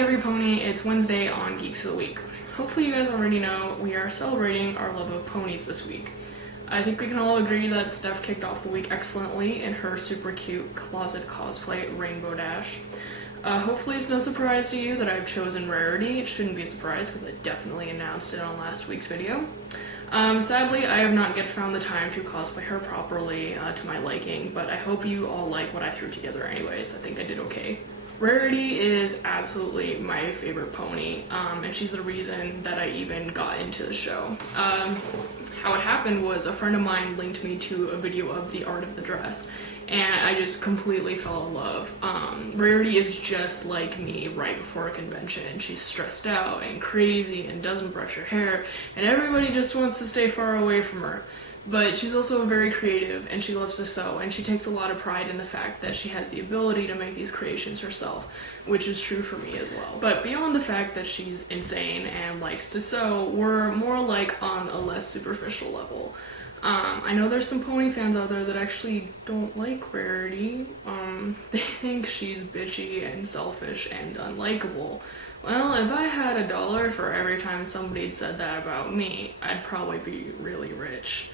every pony, it's Wednesday on Geeks of the Week. Hopefully you guys already know we are celebrating our love of ponies this week. I think we can all agree that Steph kicked off the week excellently in her super cute closet cosplay Rainbow Dash. Hopefully it's no surprise to you that I've chosen Rarity. It shouldn't be a surprise because I definitely announced it on last week's video. Sadly, I have not yet found the time to cosplay her properly to my liking, but I hope you all like what I threw together anyways. I think I did okay. Rarity is absolutely my favorite pony, and she's the reason that I even got into the show. How it happened was a friend of mine linked me to a video of the art of the dress, and I just completely fell in love. Rarity is just like me right before a convention. She's stressed out and crazy and doesn't brush her hair, and everybody just wants to stay far away from her. But she's also very creative, and she loves to sew, and she takes a lot of pride in the fact that she has the ability to make these creations herself, which is true for me as well. But beyond the fact that she's insane and likes to sew, we're more like on a less superficial level. I know there's some pony fans out there that actually don't like Rarity. They think she's bitchy and selfish and unlikable. Well, if I had $1 for every time somebody said that about me, I'd probably be really rich.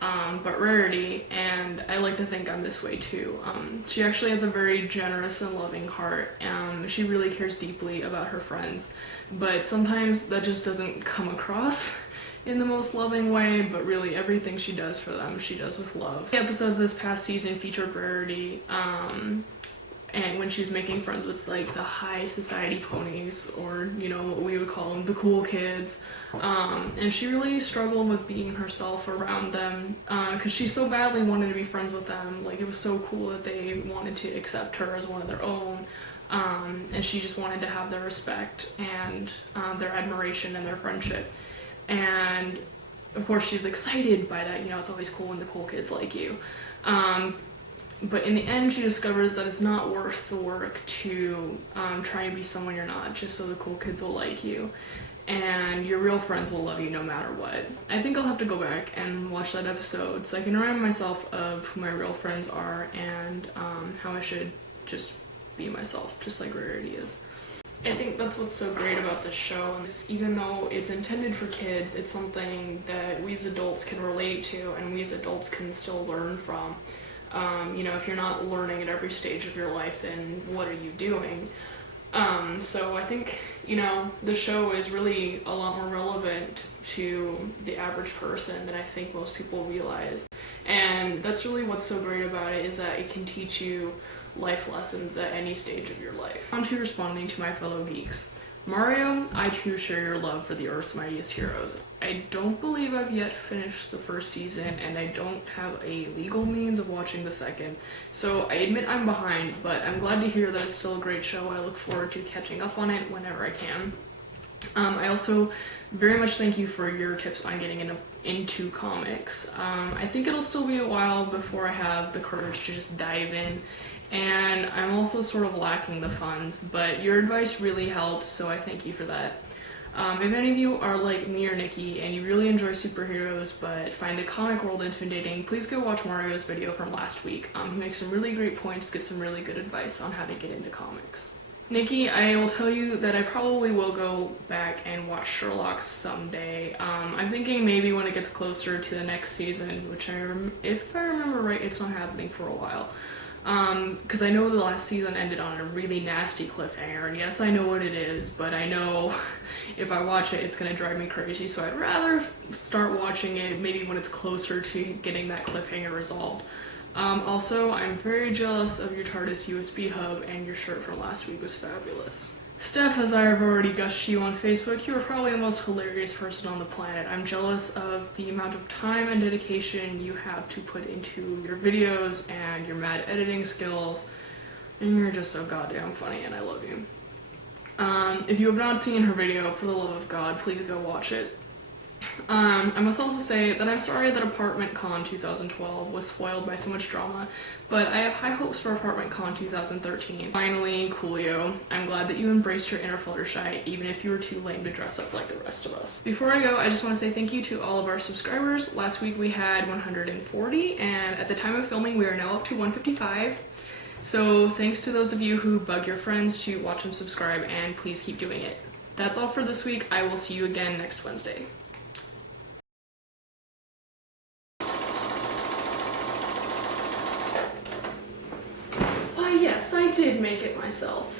But Rarity, and I like to think I'm this way too, she actually has a very generous and loving heart. She really cares deeply about her friends, but sometimes that just doesn't come across in the most loving way, but really everything she does for them, she does with love. The episodes this past season featured Rarity, and when she was making friends with like the high society ponies, or you know what we would call them, the cool kids, and she really struggled with being herself around them because she so badly wanted to be friends with them. Like, it was so cool that they wanted to accept her as one of their own, and she just wanted to have their respect and their admiration and their friendship. And of course she's excited by that, you know, it's always cool when the cool kids like you. But in the end, she discovers that it's not worth the work to try and be someone you're not, just so the cool kids will like you. And your real friends will love you no matter what. I think I'll have to go back and watch that episode so I can remind myself of who my real friends are and how I should just be myself, just like Rarity is. I think that's what's so great about this show. Even though it's intended for kids, it's something that we as adults can relate to and we as adults can still learn from. You know, if you're not learning at every stage of your life, then what are you doing? So I think, you know, the show is really a lot more relevant to the average person than I think most people realize. And that's really what's so great about it, is that it can teach you life lessons at any stage of your life. On to responding to my fellow geeks. Mario, I too share your love for the Earth's Mightiest Heroes. I don't believe I've yet finished the first season, and I don't have a legal means of watching the second, so I admit I'm behind, but I'm glad to hear that it's still a great show. I look forward to catching up on it whenever I can. I also very much thank you for your tips on getting into comics. I think it'll still be a while before I have the courage to just dive in, and I'm also sort of lacking the funds, but your advice really helped, so I thank you for that. If any of you are like me or Nikki and you really enjoy superheroes but find the comic world intimidating, please go watch Mario's video from last week. He makes some really great points, gives some really good advice on how to get into comics. Nikki, I will tell you that I probably will go back and watch Sherlock someday. I'm thinking maybe when it gets closer to the next season, which if I remember right, it's not happening for a while. Because I know the last season ended on a really nasty cliffhanger, and yes, I know what it is, but I know if I watch it, it's gonna drive me crazy, so I'd rather start watching it maybe when it's closer to getting that cliffhanger resolved. Also, I'm very jealous of your TARDIS USB hub, and your shirt from last week was fabulous. Steph, as I have already gushed to you on Facebook, you are probably the most hilarious person on the planet. I'm jealous of the amount of time and dedication you have to put into your videos and your mad editing skills, and you're just so goddamn funny, and I love you. If you have not seen her video, for the love of God, please go watch it. I must also say that I'm sorry that Apartment Con 2012 was spoiled by so much drama, but I have high hopes for Apartment Con 2013. Finally, Coolio, I'm glad that you embraced your inner Fluttershy, even if you were too lame to dress up like the rest of us. Before I go, I just want to say thank you to all of our subscribers. Last week we had 140, and at the time of filming we are now up to 155. So thanks to those of you who bug your friends to watch and subscribe, and please keep doing it. That's all for this week. I will see you again next Wednesday. Why, yes, I did make it myself.